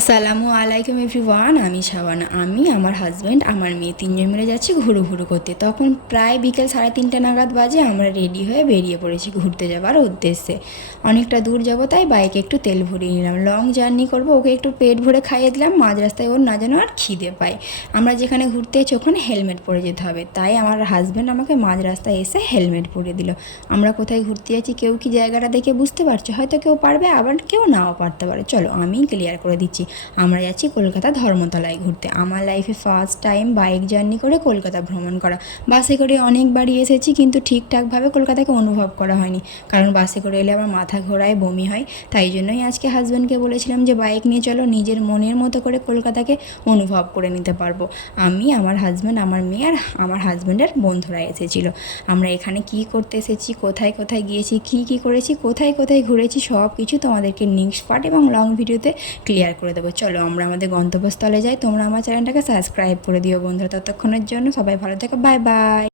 আসসালামু আলাইকুম এভরিওয়ান। আমি শাবানা। আমি আমার হাজব্যান্ড আমার মেয়ে তিনজন মিলে যাচ্ছি ঘুরু ঘুরু করতে। তখন প্রায় বিকেল 3:30 নাগাদ বাজে। আমরা রেডি হয়ে বেরিয়ে পড়েছি ঘুরতে যাবার উদ্দেশ্যে। অনেকটা দূর যাবো তাই বাইকে একটু তেল ভরিয়ে নিলাম। লং জার্নি করবো, ওকে একটু পেট ভরে খাইয়ে দিলাম। মাঝ রাস্তায় ওর না যেন আর খিদে পায়। আমরা যেখানে ঘুরতে যাচ্ছি ওখানে হেলমেট পরে যেতে হবে, তাই আমার হাজব্যান্ড আমাকে মাঝ রাস্তায় এসে হেলমেট পরিয়ে দিল। আমরা কোথায় ঘুরতে যাচ্ছি কেউ কি জায়গাটা দেখে বুঝতে পারছো? হয়তো কেউ পারবে, আবার কেউ নাও পারতে পারে। চলো আমি ক্লিয়ার করে দিচ্ছি। আমরা যাচ্ছি কলকাতা ধর্মতলায় ঘুরতে। আমার লাইফে ফার্স্ট টাইম বাইক জার্নি করে কলকাতা ভ্রমণ করা। বাসে করে অনেকবারই এসেছি কিন্তু ঠিকঠাকভাবে কলকাতাকে অনুভব করা হয়নি, কারণ বাসে করে এলে আমার মাথা ঘোরায়, বমি হয়। তাই জন্যই আজকে হাজব্যান্ডকে বলেছিলাম যে বাইক নিয়ে চলো, নিজের মনের মতো করে কলকাতাকে অনুভব করে নিতে পারবো। আমি, আমার হাজব্যান্ড, আমার মেয়ে আর আমার হাজব্যান্ডের বন্ধুরা এসেছিল। আমরা এখানে কি করতে এসেছি, কোথায় কোথায় গিয়েছি, কি করেছি, কোথায় কোথায় ঘুরেছি, সব কিছু তোমাদেরকে নেক্সট পার্ট এবং লং ভিডিওতে ক্লিয়ার করে দেবো। চলো আমরা আমাদের গন্তব্যস্থলে যাই। তোমরা আমার চ্যানেলটাকে সাবস্ক্রাইব করে দিও বন্ধুরা। ততক্ষণের জন্য সবাই ভালো থেকো, বাই বাই।